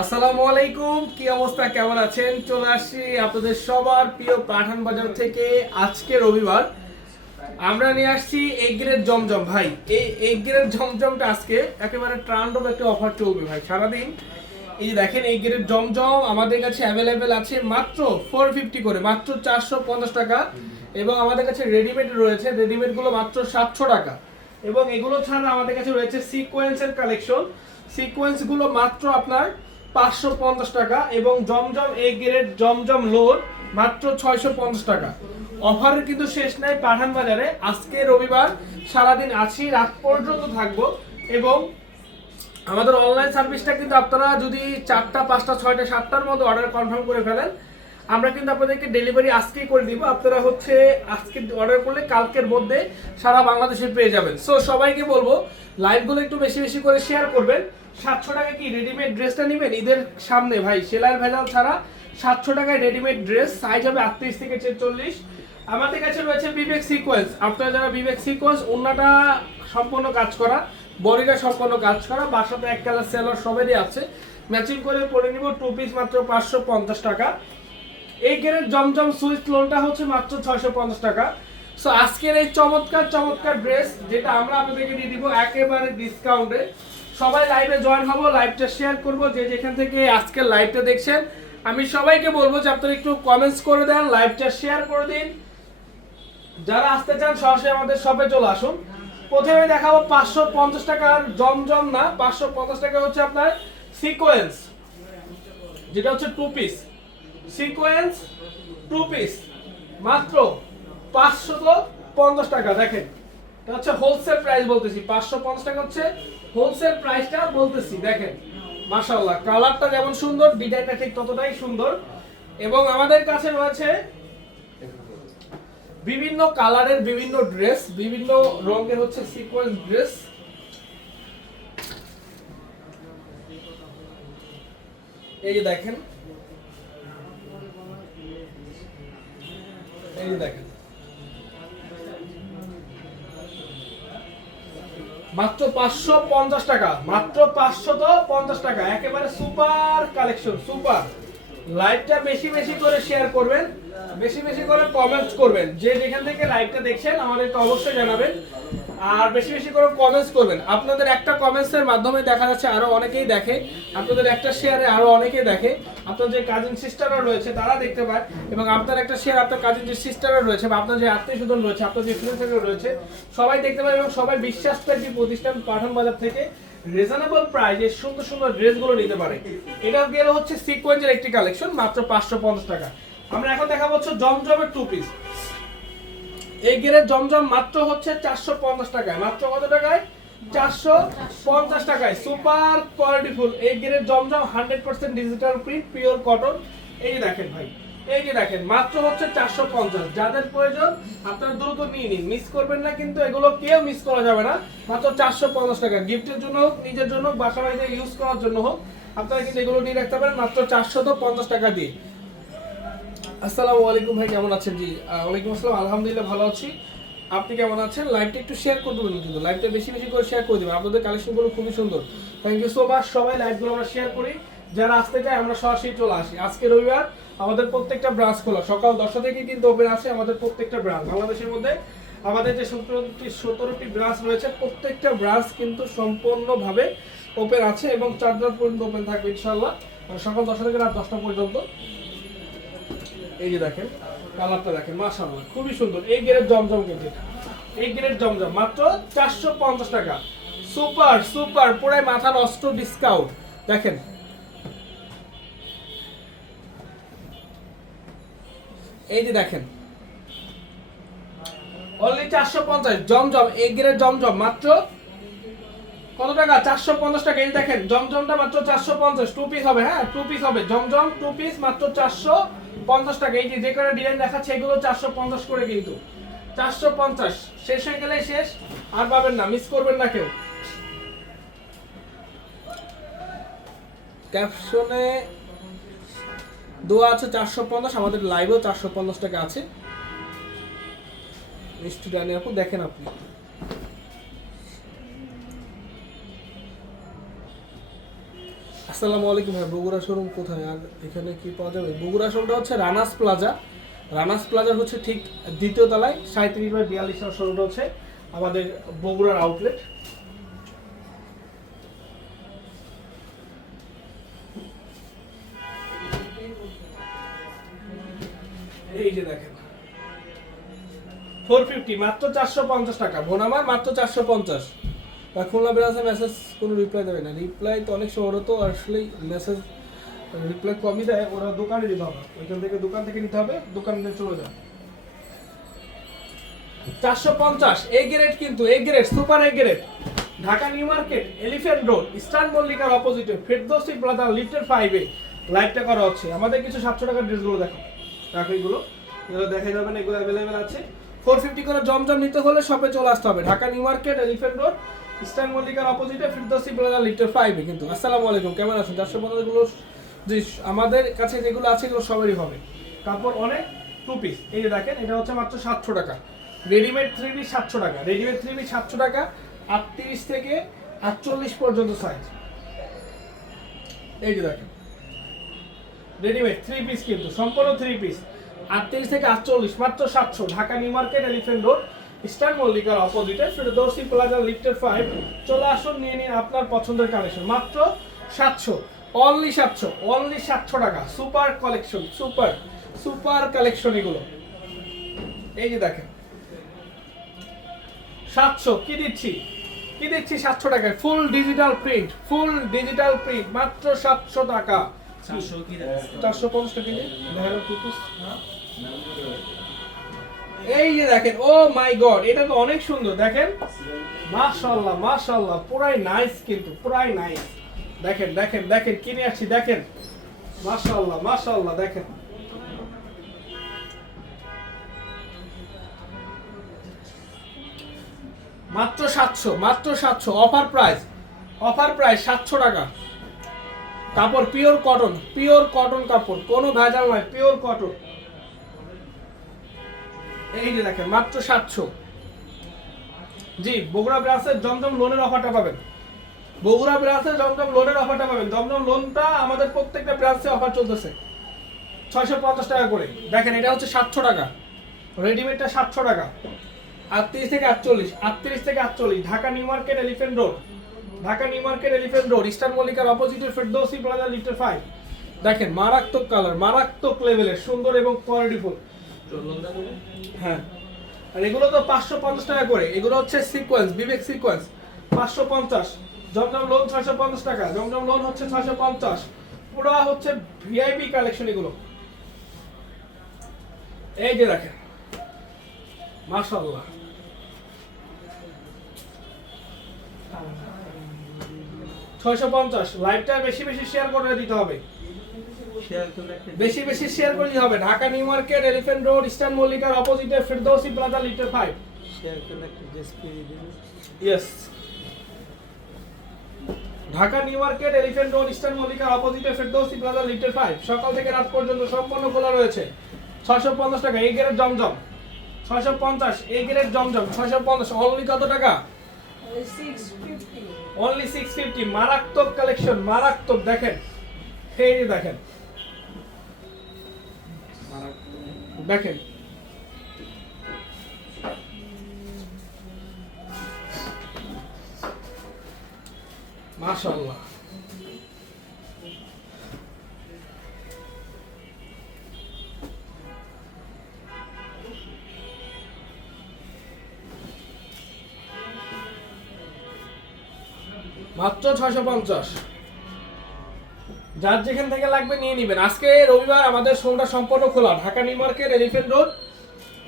আসসালামু আলাইকুম, কি অবস্থা, কেমন আছেন? চলে আসছি আপনাদের সবার প্রিয় পাঠান বাজার থেকে আজকে রবিবার। আমরা নিয়ে আসছি এগ্রের জমজম। ভাই, এই এগ্রের জমজমটা আজকে একেবারে ট্রান্ডব একটা অফার চলবে ভাই। সারাদিন এই যে দেখেন এগ্রের জমজম আমাদের কাছে অ্যাভেলেবেল আছে মাত্র ফোর ফিফটি করে, মাত্র চারশো পঞ্চাশ টাকা। এবং আমাদের কাছে রেডিমেড রয়েছে রেডিমেডগুলো মাত্র সাতশো টাকা। এবং এগুলো ছাড়া আমাদের কাছে রয়েছে সিকোয়েন্সের কালেকশন সিকোয়েন্সগুলো মাত্র আপনার পাঁচশো পঞ্চাশ টাকা এবং জমজম এ গ্রেড জমজম লোড মাত্র ছয়শো পঞ্চাশ টাকা। অফারের কিন্তু শেষ নাই পাঠান বাজারে আজকে রবিবার সারাদিন আছি, রাত পর্যন্ত থাকব এবং আমাদের অনলাইন সার্ভিসটা কিন্তু আপনারা যদি চারটা, পাঁচটা, ছয়টা, সাতটার মধ্যে অর্ডার কনফার্ম করে ফেলেন আমরা কিন্তু আপনাদেরকে ডেলিভারি আজকেই করে দিব। আপনারা হচ্ছে আজকে অর্ডার করলে কালকের মধ্যে সারা বাংলাদেশে পেয়ে যাবেন। সো সবাইকে বলব লাইভগুলো একটু বেশি বেশি করে শেয়ার করবেন। সাতশো টাকা কি রেডিমেড ড্রেসটা নেবেন? ঈদের সামনে, ভাই, সেলাইয়ের ভেজাল ছাড়া সাতশো টাকায় রেডিমেড ড্রেস সাইজ হবে আটত্রিশ থেকে ছেচল্লিশ। আমাদের কাছে রয়েছে বিবেক সিকোয়েন্স আপনারা যারা বিবেক সিকোয়েন্স অন্যটা সম্পূর্ণ কাজ করা, বডিটা সম্পূর্ণ কাজ করা, বাসাতে এক কালার সেলার সবেরই আছে। ম্যাচিং করে পরে নিব টু পিস মাত্র পাঁচশো পঞ্চাশ টাকা। এই গেরের জমজম সুইচ লোনটা হচ্ছে মাত্র ছয়শো পঞ্চাশ টাকা। সো আজকের এই চমৎকার চমৎকার ড্রেস যেটা আমরা আপনাদেরকে দিয়ে দিব একেবারে ডিসকাউন্টে সবাই লাইভে জয়েন হব লাইভটা শেয়ার করব, যে যেখান থেকে আজকের লাইভটা দেখছেন। আমি সবাইকে বলব যে আপনারা একটু কমেন্টস করে দেন লাইভটা শেয়ার করে দিন। যারা আসতে চান, সরাসরি আমাদের শপে চলে আসুন। প্রথমে দেখাবো পাঁচশো পঞ্চাশ টাকার জমজম না, পাঁচশো পঞ্চাশ টাকা হচ্ছে আপনার সিকোয়েন্স যেটা হচ্ছে two piece sequence two piece মাত্র পাঁচশো পঞ্চাশ টাকা, দেখেন। এটা হচ্ছে হোলসেল প্রাইস বলতেছি পাঁচশো পঞ্চাশ টাকা হচ্ছে হোলসেল প্রাইসটা বলতেছি, দেখেন। মাশাল্লাহ কালারটা যেমন সুন্দর ডিজাইনটা ঠিক ততটাই সুন্দর। এবং আমাদের কাছে রয়েছে বিভিন্ন কালারের বিভিন্ন ড্রেস বিভিন্ন রঙের হচ্ছে সিকোয়েন্স ড্রেস এই যে দেখেন এই দেখেন। মাত্র পাঁচশো পঞ্চাশ টাকা, মাত্র পাঁচশো তো পঞ্চাশ টাকা, একেবারে সুপার কালেকশন, সুপার। লাইভটা বেশি বেশি করে শেয়ার করবেন, বেশি বেশি করে কমেন্টস করবেন। যে যেখান থেকে লাইভটা দেখছেন, আমাদেরকে অবশ্যই জানাবেন। আর বেশি বেশি করে কমেন্টস করবেন। আপনাদের একটা কমেন্টসের মাধ্যমে দেখা যাচ্ছে আরও অনেকেই দেখে, আপনাদের একটা শেয়ারে আরও অনেকেই দেখে। আপনার যে কাজিন সিস্টাররা রয়েছে, তারা দেখতে পায়, এবং আপনার একটা শেয়ার আপনার কাজিন যে সিস্টাররা রয়েছে, বা আপনার যে আত্মীয় স্বজন রয়েছে, আপনার যে ফ্রেন্ড রয়েছে, সবাই দেখতে পায় এবং সবাই বিশ্বাস করে যে প্রতিষ্ঠান পাঠান বাজার থেকে রিজনেবল প্রাইসে সুন্দর সুন্দর ড্রেসগুলো নিতে পারে। এটা গেল হচ্ছে সিকোয়েন্সের একটি কালেকশন মাত্র পাঁচশো পঞ্চাশ টাকা। আমরা এখন দেখাবো হচ্ছে জমজমের টু পিস এই গেরের জমজম মাত্র হচ্ছে চারশো পঞ্চাশ টাকায়। মাত্র কত টাকায়? চারশো পঞ্চাশ টাকায়। Super quality full. এই গেরের জমজম hundred percent digital print, pure cotton. এই দেখেন ভাই, এই যে দেখেন, মাত্র হচ্ছে চারশো পঞ্চাশ। যাদের প্রয়োজন, আপনারা দ্রুত নিয়ে নিন। মিস করবেন না কিন্তু এগুলো কেউ মিস করা যাবে না। মাত্র চারশো পঞ্চাশ টাকা। গিফটের জন্য হোক, নিজের জন্য হোক বাসা বাড়িতে ইউজ করার জন্য হোক, আপনারা কিন্তু এগুলো নিয়ে রাখতে পারেন। মাত্র চারশো তো পঞ্চাশ টাকা দিয়ে। আসসালামু আলাইকুম ভাই, কেমন আছেন জি? ওয়ালাইকুম আসসালাম, আলহামদুলিল্লাহ ভালো আছি। আপনি কেমন আছেন? লাইভটা একটু শেয়ার করে দেবেন কিন্তু লাইভটা বেশি বেশি করে শেয়ার করে দেবেন। আপনাদের কালেকশনগুলো খুবই সুন্দর। থ্যাংক ইউ সো মাচ সবাই লাইভগুলো আমরা শেয়ার করি। যারা আসতে চায়, আমরা সরাসরি চলে আসি। আজকে রবিবার, আমাদের প্রত্যেকটা ব্রাঞ্চ খোলা। সকাল দশটা থেকে কিন্তু ওপেন আছে আমাদের প্রত্যেকটা ব্রাঞ্চ বাংলাদেশের মধ্যে আমাদের যে সতেরোটি সতেরোটি ব্রাঞ্চ রয়েছে, প্রত্যেকটা ব্রাঞ্চ কিন্তু সম্পূর্ণভাবে ওপেন আছে এবং চার পর্যন্ত ওপেন থাকবে ইনশাল্লাহ সকাল দশটা থেকে রাত দশটা পর্যন্ত। এই যে দেখেন, কালারটা দেখেন, মাশাআল্লাহ, খুবই সুন্দর। এই গ্রেড জমজম কিন্তু এই গ্রেড জমজম, মাত্র চারশো পঞ্চাশ টাকা। সুপার সুপার, পুরাই মাথা নষ্ট ডিসকাউন্ট দেখেন। এই যে দেখেন। অনলি চারশো পঞ্চাশ, জমজম, এই গ্রেড জমজম, মাত্র কত টাকা? চারশো পঞ্চাশ টাকা। এই দেখেন, জমজমটা মাত্র চারশো পঞ্চাশ। টু পিস হবে হ্যাঁ? টু পিস হবে। জমজম টু পিস মাত্র চারশো পঞ্চাশ টাকা। এই যে যে কটা ডিজাইন দেখাচ্ছে, এগুলো চারশো পঞ্চাশ করে কিন্তু। চারশো পঞ্চাশ। শেষ হয়ে গেলে শেষ। আর পাবেন না মিস করবেন না কেউ। ক্যাপশনে দোয়া আছে চারশো পঞ্চাশ, আমাদের লাইভেও চারশো পঞ্চাশ টাকা আছে। মিষ্টি ডানি আপু দেখেন আপনি। আসসালামু আলাইকুম ভাই, বগুড়া শোরুম কোথায়? আর এখানে কি পাওয়া যাবে? বগুড়া শোরুমটা হচ্ছে রানাস প্লাজা। রানাস প্লাজার হচ্ছে ঠিক দ্বিতীয় তলায় সাঁত্রিশ বাই বিয়াল্লিশ নম্বর শোরুমটা হচ্ছে আমাদের বগুড়ার আউটলেট এই যে দেখেন। ফোর ফিফটি মাত্র চারশো পঞ্চাশ টাকা। বোনামার মাত্র চারশো পঞ্চাশ। আর খুলনা ব্রাঞ্চে মেসেজ কোনো রিপ্লাই দেবে না। রিপ্লাই তো অনেক সময় ওরা তো আসলেই মেসেজ রিপ্লাই কমই দেয়। ওরা দোকানে দিতে হবে। ওইখান থেকে দোকান থেকে নিতে হবে, দোকান চলে যাবে। চারশো পঞ্চাশ এ গ্রেড কিন্তু A grade super A grade Dhaka new market elephant road eastern মল্লিকার অপোজিটে ফেরদৌসি প্লাজা লিটার ফাইভে লাইভটা করা হচ্ছে। আমাদের কিছু সাতশো টাকার ড্রেসগুলো দেখো এগুলো। এগুলো দেখা যাবে না, এগুলো অ্যাভেলেবেল আছে। ফোর ফিফটি করে জমজম নিতে হলে শপে চলে আসতে হবে। Dhaka new market elephant road eastern মল্লিকার অপোজিটে ফিরদৌসি প্লাজা লিটার ফাইভে কিন্তু। আসসালামু আলাইকুম, কেমন আছেন? চারশো পঞ্চাশগুলো যে আমাদের কাছে যেগুলো আছে, এগুলো সবারই হবে। কাপড় অনেক টু পিস এই যে দেখেন, এটা হচ্ছে মাত্র সাতশো টাকা। রেডিমেড থ্রি পিস সাতশো টাকা। রেডিমেড থ্রি পিস সাতশো টাকা, আটত্রিশ থেকে আটচল্লিশ পর্যন্ত সাইজ এই যে দেখেন। রেডিমেড থ্রি পিস কিন্তু, সম্পূর্ণ থ্রি পিস আটত্রিশ থেকে আটচল্লিশ, মাত্র সাতশো। Dhaka new market elephant road eastern মল্লিকার অপোজিটে ফিরদৌসি প্লাজা লিফটের ফাইভ চলে আসুন নিয়ে নিন আপনার পছন্দের কালেকশন মাত্র সাতশো অনলি সাতশো অনলি সাতশো টাকা। Super collection super super collection এগুলো। এই যে দেখেন সাতশো কি দিচ্ছি? কি দিচ্ছি সাতশো টাকায়? Full digital print full digital print মাত্র সাতশো টাকা। চারশো পঞ্চাশ টাকা এই যে দেখেন, ও মাই গড, এটা তো অনেক সুন্দর, দেখেন। মাশাআল্লাহ মাশাআল্লাহ, পুরাই নাইস কিন্তু, পুরাই নাইস দেখেন দেখেন দেখেন কিনে আসছি, দেখেন। মাশাআল্লাহ মাশাআল্লাহ, দেখেন। মাত্র সাতশো মাত্র সাতশো অফার প্রাইস অফার প্রাইস সাতশো টাকা। কাপড় পিওর কটন পিওর কটন কাপড়, কোনো ভেজাল নয় পিওর কটন এই যে দেখেন, মাত্র সাতশো। জি, বগুড়া ব্রাঞ্চের জমজম লোনের অফারটা পাবেন। বগুড়া ব্রাঞ্চের জমজম লোনের অফারটা পাবেন। জমজম লোনটা আমাদের প্রত্যেকটা ব্রাঞ্চে অফার চলতেছে। ছয়শো পঞ্চাশ টাকা করে। দেখেন, এটা হচ্ছে সাতশো টাকা। রেডিমেডটা সাতশো টাকা। আটত্রিশ থেকে আটচল্লিশ, আটত্রিশ থেকে আটচল্লিশ, Dhaka new market elephant road. Dhaka new market elephant road, eastern মল্লিকার অপোজিটে ফেরদৌসি প্লাজা লিটার ফাইভ দেখেন, মারাত্মক কালার মারাত্মক লেভেলের সুন্দর এবং কোয়ালিটিফুল হ্যাঁ। এগুলো তো পাঁচশো পঞ্চাশ টাকা করে। এগুলো হচ্ছে সিকোয়েন্স বিবেক সিকোয়েন্স পাঁচশো পঞ্চাশ। জমজম লোন ছয়শো পঞ্চাশ টাকা। জমজম লোন হচ্ছে ছয়শো পঞ্চাশ। পুরো হচ্ছে ভিআইপি কালেকশন এগুলো। এই যে দেখেন। মাশাআল্লাহ। ছয়শো পঞ্চাশ। লাইভটা বেশি বেশি শেয়ার করে দিতে হবে। বেশি বেশি শেয়ার করে দিতে হবে। Dhaka new market elephant road eastern মল্লিকার অপোজিটে Ferdousi plaza litre five yes Dhaka new market elephant road eastern মল্লিকার অপোজিটে ফেরদৌসি প্লাজা লিটার ফাইভ সকাল থেকে রাত পর্যন্ত সম্পূর্ণ খোলা রয়েছে। ছয়শো পঞ্চাশ টাকা এই গ্রেড জমজম। ছয়শো পঞ্চাশ এই গ্রেড জমজম। ছয়শো পঞ্চাশ অনলি কত টাকা? অনলি সিক্স ফিফটি মারাত্মক কালেকশন মারাত্মক। দেখেন যে দেখেন। দেখেন। মাশাআল্লাহ। মাত্র ছয়শো পঞ্চাশ। যার যেখান থেকে লাগবে নিয়ে নেবেন। আজকে রবিবার আমাদের শোরুমটা সম্পূর্ণ খোলা। Dhaka new market elephant road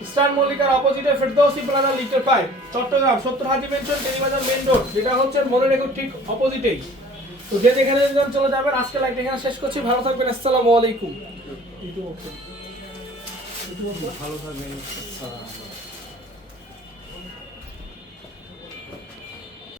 eastern মল্লিকার অপোজিটে ফেরদৌসি প্লাজা লিটার ফাইভ চট্টগ্রাম সত্তর হাজি মেনশন টেলিবাজার মেন রোড যেটা হচ্ছে মনে রেখো ঠিক অপোজিটেই। তো যে যেখানে যেখানে চলে যাবেন আজকে লাইট এখানে শেষ করছি। ভালো থাকবেন আসসালামু আলাইকুম। ভালো থাকবেন